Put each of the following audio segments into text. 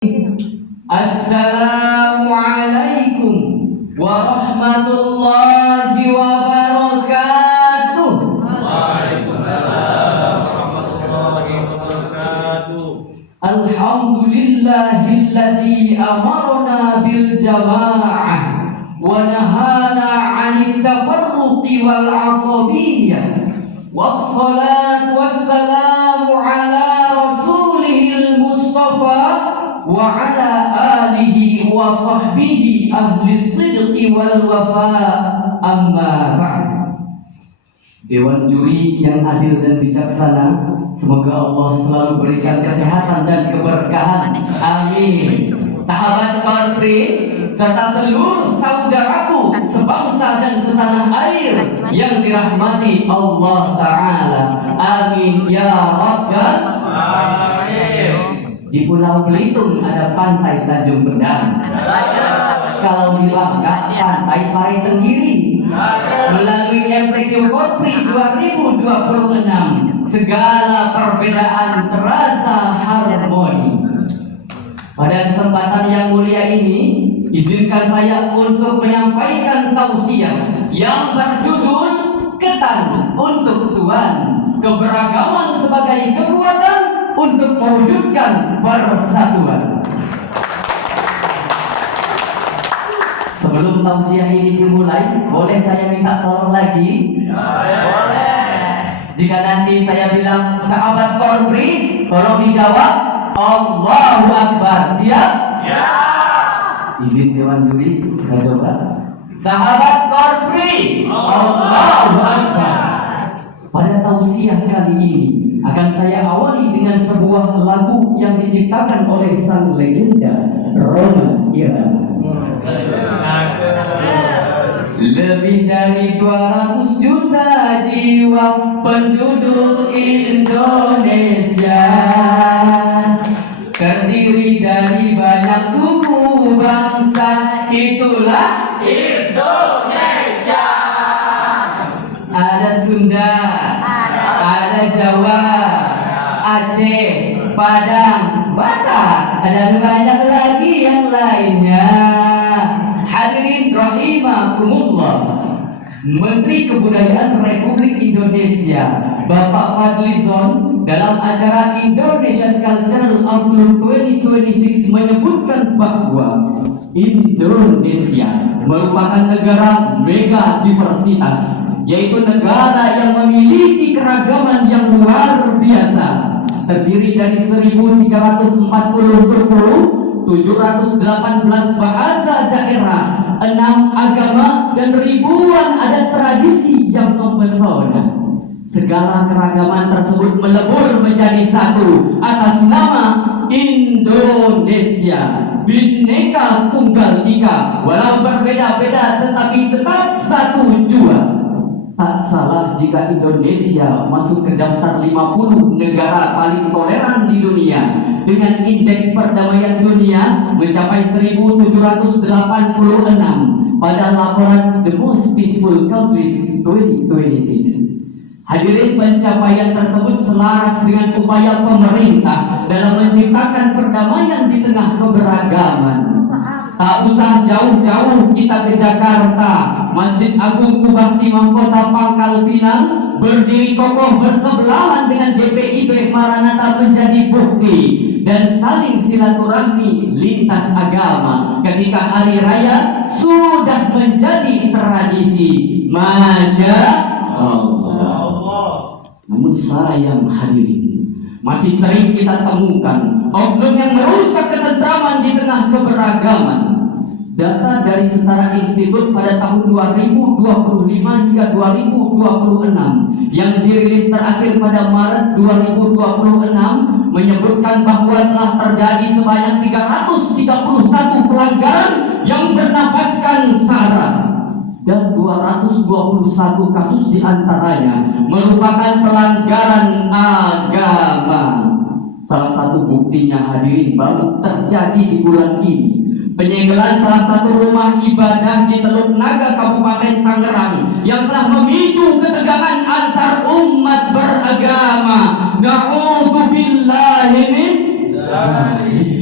Assalamualaikum warahmatullahi wabarakatuh. Waalaikumsalam warahmatullahi wabarakatuh. Alhamdulillahilladzi amarna bil jamaah wa nahana 'anit tafarruqi wal 'asabiyyah. Wassalatu wassalamu ala rasulihil mustafa wa ala alihi wa sahbihi ahli sidqi wal wafa, amma ba'd. Dewan juri yang adil dan bijaksana, semoga Allah selalu berikan kesehatan dan keberkahan, amin. Sahabat Korpri serta seluruh saudaraku sebangsa dan setanah air yang dirahmati Allah Ta'ala, amin ya rabbal Amin. Di Pulau Belitung ada pantai Tanjung Bendang. Kalau di Bangka pantai Pare Tenggiri. Melalui MPQ Korpri 2026, segala perbedaan terasa harmoni. Pada kesempatan yang mulia ini, izinkan saya untuk menyampaikan tausiah yang berjudul Ketan untuk Tuhan, keberagaman sebagai kekuatan untuk mewujudkan persatuan. Sebelum tausiah ini dimulai, boleh saya minta tolong lagi? Boleh. Jika nanti saya bilang sahabat Korpri, tolong dijawab Allahu Akbar. Siap? Ya. Izin Dewan Juri, kita coba. Sahabat Korpri, Allahu Akbar. Pada tausiah kali ini akan saya awali dengan sebuah lagu yang diciptakan oleh sang legenda Rhoma Irama. Lebih dari 200 juta jiwa penduduk Indonesia, terdiri dari banyak suku bangsa, itulah Indonesia. ada Sunda, ada Jawa, Aceh, Padang, Batak, ada banyak lagi yang lainnya. Hadirin rahimakumullah, Menteri Kebudayaan Republik Indonesia Bapak Fadlizon dalam acara Indonesian Cultural Outlook 2026 menyebutkan bahwa Indonesia merupakan negara mega diversitas, yaitu negara yang memiliki keragaman yang luar biasa, terdiri dari 1340 suku, 718 bahasa daerah, 6 agama, dan ribuan adat tradisi yang mempesona. Segala keragaman tersebut melebur menjadi satu atas nama Indonesia, Bhinneka Tunggal Ika, walau berbeda-beda tetapi tetap satu jua. Tak salah jika Indonesia masuk ke daftar 50 negara paling toleran di dunia dengan indeks perdamaian dunia mencapai 1786 pada laporan The Most Peaceful Countries 2026. Hadirin, pencapaian tersebut selaras dengan upaya pemerintah dalam menciptakan perdamaian di tengah keberagaman. Tak usah jauh-jauh kita ke Jakarta, Masjid Agung Kubah Timah Kota Pangkal Pinang berdiri kokoh bersebelahan dengan DPIB Maranatha menjadi bukti dan saling silaturahmi lintas agama ketika hari raya sudah menjadi tradisi. Masya Allah. Namun sayang hadirin, masih sering kita temukan oknum yang merusak ketentraman di tengah keberagaman. Data dari Setara Institut pada tahun 2025 hingga 2026 yang dirilis terakhir pada Maret 2026 menyebutkan bahwa telah terjadi sebanyak 331 pelanggaran yang bernafaskan sara, dan 221 kasus diantaranya merupakan pelanggaran agama. Salah satu buktinya hadirin baru terjadi di bulan ini. Penyegelan salah satu rumah ibadah di Teluk Naga, Kabupaten Tangerang yang telah memicu ketegangan antar umat beragama. Na'udzubillahi min dzalik.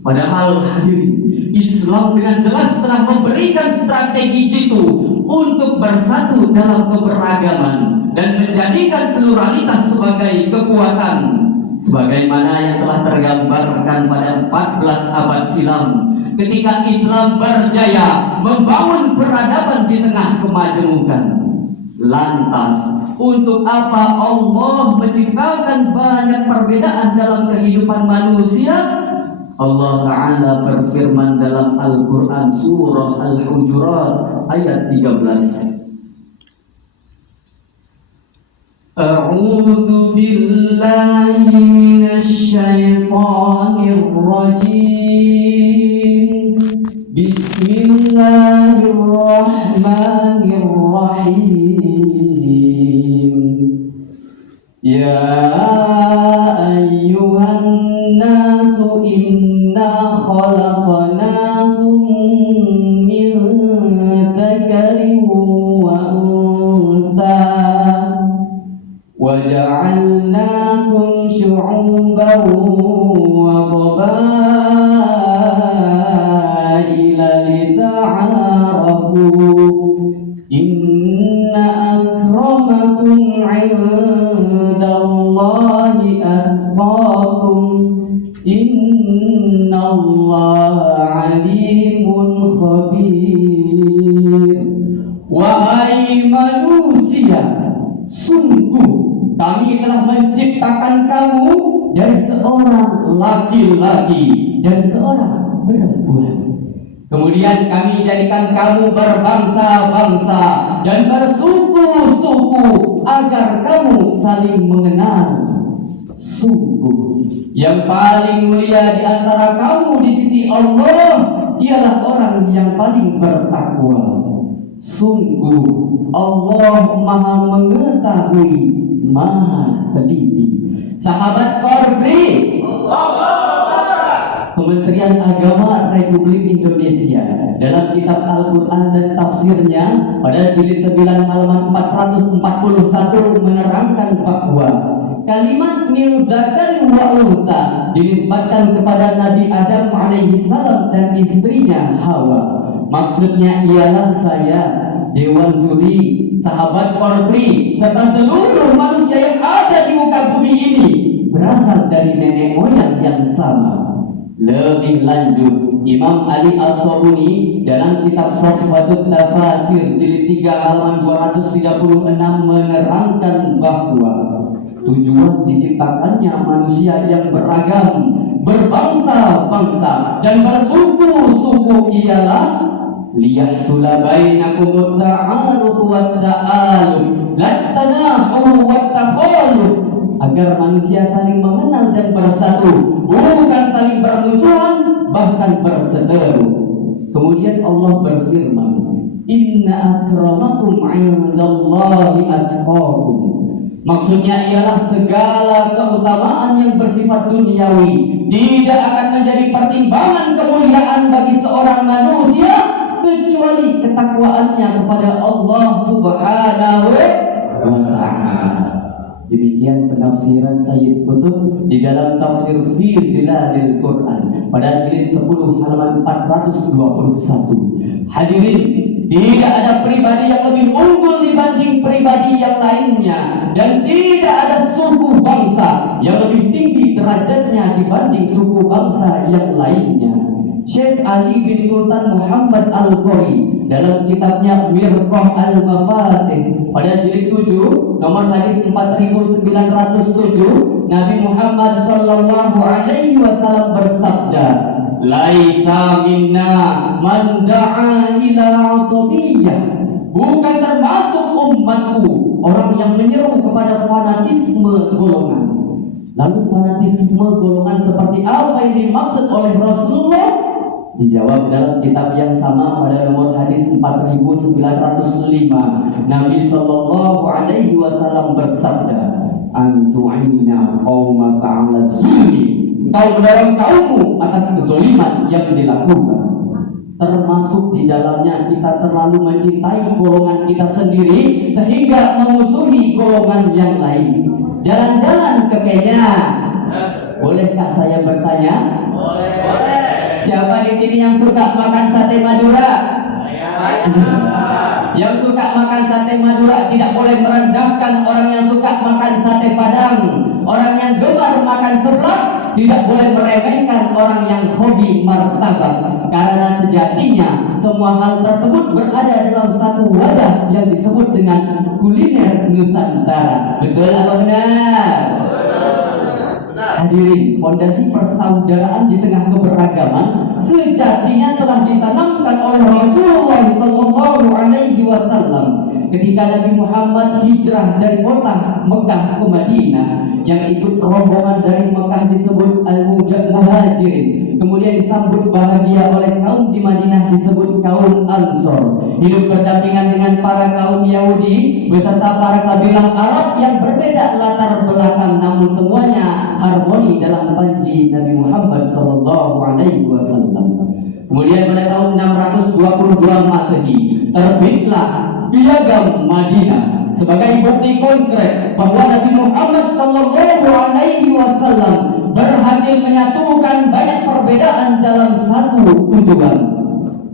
Padahal hadirin, Islam dengan jelas telah memberikan strategi jitu untuk bersatu dalam keberagaman dan menjadikan pluralitas sebagai kekuatan, sebagaimana yang telah tergambarkan pada 14 abad silam ketika Islam berjaya membangun peradaban di tengah kemajemukan. Lantas, untuk apa Allah menciptakan banyak perbedaan dalam kehidupan manusia? Allah Ta'ala berfirman dalam Al-Quran surah Al-Hujurat ayat 13. A'udzu billahi minasy syaithanir rajim. Bismillahirrahmanirrahim. Ya ayyuhan nasu inna khalaqnakum min dzakarin wa untha wa ja'alnakum syu'uban wa qabaila lita'arafu inna akramakum 'indallahi atqakum innallaha 'alimun khabir. Wahai manusia, sungguh kami telah menciptakan kamu dari seorang laki-laki dan seorang perempuan. Kemudian kami jadikan kamu berbangsa-bangsa dan bersuku-suku agar kamu saling mengenal. Sungguh yang paling mulia di antara kamu di sisi Allah ialah orang yang paling bertakwa. Sungguh Allah Maha mengetahui, Maha teliti. Sahabat Korpri, Kementerian Agama Republik Indonesia dalam kitab Al-Quran dan tafsirnya pada jilid 9 halaman 441 menerangkan bahwa kalimat min dzakarin wa untha dinisbatkan kepada Nabi Adam alaihi salam dan istrinya Hawa. Maksudnya ialah saya, Dewan Juri, sahabat Korpri, serta seluruh manusia yang ada di muka bumi ini berasal dari nenek moyang yang sama. Lebih lanjut, Imam Ali As-Sabuni dalam kitab Safwatut Tafasir jilid 3 halaman 236 menerangkan bahwa tujuan diciptakannya manusia yang beragam, berbangsa-bangsa dan bersuku-suku ialah liyahsula bainakumut ta'aruf wat ta'aluf lat tanahu wat takhaluf, agar manusia saling mengenal dan bersatu, bukan saling bermusuhan bahkan berseteru. Kemudian Allah berfirman, inna akramakum 'indallahi atqakum. Maksudnya ialah segala keutamaan yang bersifat duniawi tidak akan menjadi pertimbangan kemuliaan bagi seorang manusia kecuali ketakwaannya kepada Allah Subhanahu wa Ta'ala. Demikian penafsiran Sayyid Qutb di dalam tafsir fi Zilalil Quran pada jilid 10 halaman 421. Hadirin, tidak ada pribadi yang lebih unggul dibanding pribadi yang lainnya, dan tidak ada suku bangsa yang lebih tinggi derajatnya dibanding suku bangsa yang lainnya. Syekh Ali bin Sultan Muhammad Al-Qori dalam kitabnya Mirqah Al-Mafatih pada jilid 7 nomor hadis 4907, Nabi Muhammad sallallahu alaihi wasallam bersabda, laisa minna man da'a ila asabiyyah, bukan termasuk umatku orang yang menyeru kepada fanatisme golongan. Lalu fanatisme golongan seperti apa yang dimaksud oleh Rasulullah? Dijawab dalam kitab yang sama pada nomor hadis 4905. Nabi sallallahu alaihi wasallam bersabda, antu'ina qaumaka 'ala zulmi, engkau mendorong kaummu atas kezaliman yang dilakukan. Termasuk di dalamnya kita terlalu mencintai golongan kita sendiri sehingga memusuhi golongan yang lain. Jalan-jalan ke Kenya, bolehkah saya bertanya? Boleh. Siapa di sini yang suka makan sate Madura? Yang suka makan sate Madura tidak boleh merendahkan orang yang suka makan sate Padang. Orang yang gemar makan seblak tidak boleh meremehkan orang yang hobi martabak. Karena sejatinya semua hal tersebut berada dalam satu wadah yang disebut dengan kuliner Nusantara. Betul atau benar? Hadirin, fondasi persaudaraan di tengah keberagaman sejatinya telah ditanamkan oleh Rasulullah SAW ketika Nabi Muhammad hijrah dari kota Mekah ke Madinah. Yang ikut rombongan dari Mekah disebut Al-Muhajirin, kemudian disambut bahagia oleh kaum di Madinah disebut kaum Ansor. Hidup berdampingan dengan para kaum Yahudi beserta para kabilah Arab yang berbeda latar belakang, namun semuanya harmoni dalam panji Nabi Muhammad SAW. Kemudian pada tahun 622 Masehi terbitlah Piagam Madinah sebagai bukti konkret bahwa Nabi Muhammad SAW berhasil menyatukan banyak perbedaan dalam satu tujuan.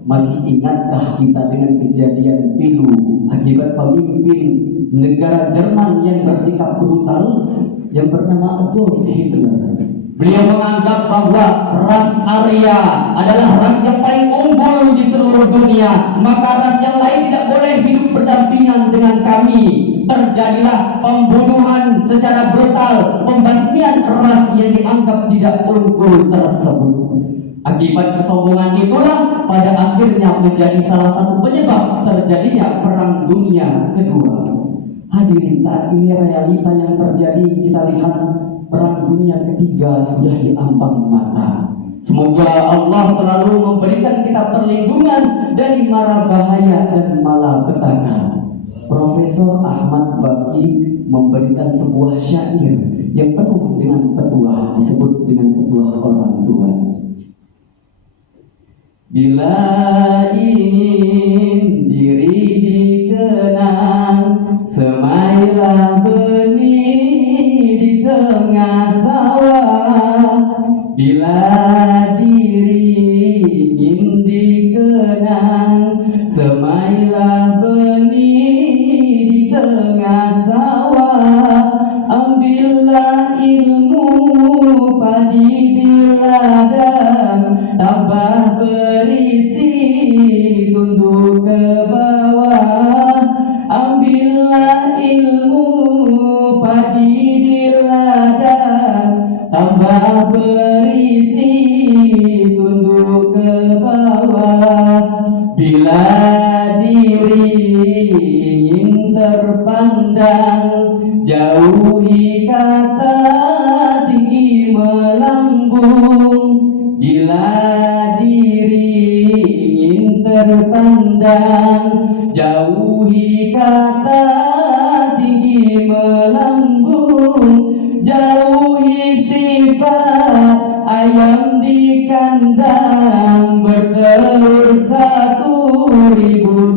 Masih ingatkah kita dengan kejadian pilu akibat pemimpin negara Jerman yang bersikap brutal yang bernama Adolf Hitler? Beliau menganggap bahwa ras Arya adalah ras yang paling unggul di seluruh dunia, maka ras yang lain tidak boleh hidup berdampingan dengan kami. Terjadilah pembunuhan secara brutal, pembasmian ras yang dianggap tidak unggul tersebut. Akibat kesombongan itulah pada akhirnya menjadi salah satu penyebab terjadinya Perang Dunia Kedua. Hadirin, saat ini realita yang terjadi kita lihat, Perang Dunia Ketiga sudah diambang mata. Semoga Allah selalu memberikan kita perlindungan dari mara bahaya dan malapetaka. Profesor Ahmad Baki memberikan sebuah syair yang penuh dengan petuah, disebut dengan petuah orang tua. Bila ingin diri dikenang, semailah benih di tengah sawah. Bila diri ingin dikenang, semailah benih di tengah sawah. Ambillah ilmu padi di ladang, tambah berisi tunduk ke bawah. Ambillah ilmu padi di ladang, tambah berisi tunduk ke bawah. Bila diri ingin terpandang, jauhi kata tinggi melambung. Bila diri ingin terpandang, jauhi kata tinggi melambung. Jauhi sifat ayam di kandang, bertelur 1.000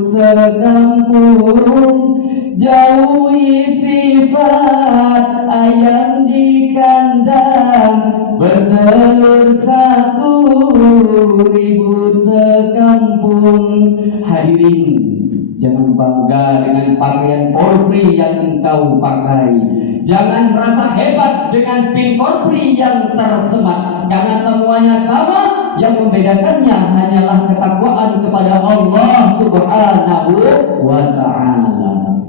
sekampung. Jauhi sifat ayam di kandang, bertelur 1.000 sekampung. Hadirin, jangan bangga dengan pakaian Polri yang engkau pakai. Jangan merasa hebat dengan pin Polri yang tersemat, karena semuanya sama. Yang membedakannya hanyalah ketakwaan kepada Allah Subhanahu wa ta'ala.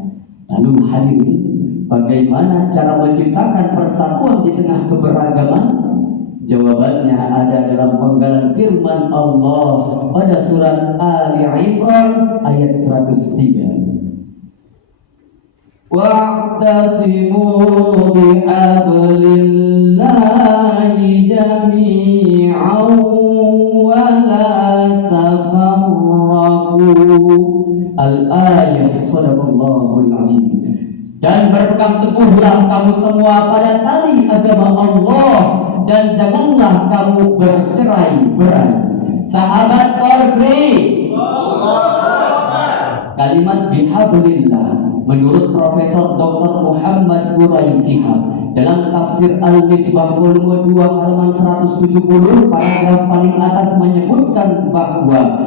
Lalu hadirin, bagaimana cara menciptakan persatuan di tengah keberagaman? Jawabannya ada dalam penggalan firman Allah pada surat Ali Imran ayat 103. Wa'tasimu bihablillahi jami'an wa la tafarraqu. Al-ayat, sadaqallahul azim. Dan berpegang teguhlah kamu semua pada tali agama Allah, dan janganlah kamu bercerai-berai. Sahabat Polri, kalimat bihablillah menurut Profesor Dr. Muhammad Quraisy Shihab Dalam tafsir Al-Misbah volume 2 halaman 170 paragraf paling atas menyebutkan bahwa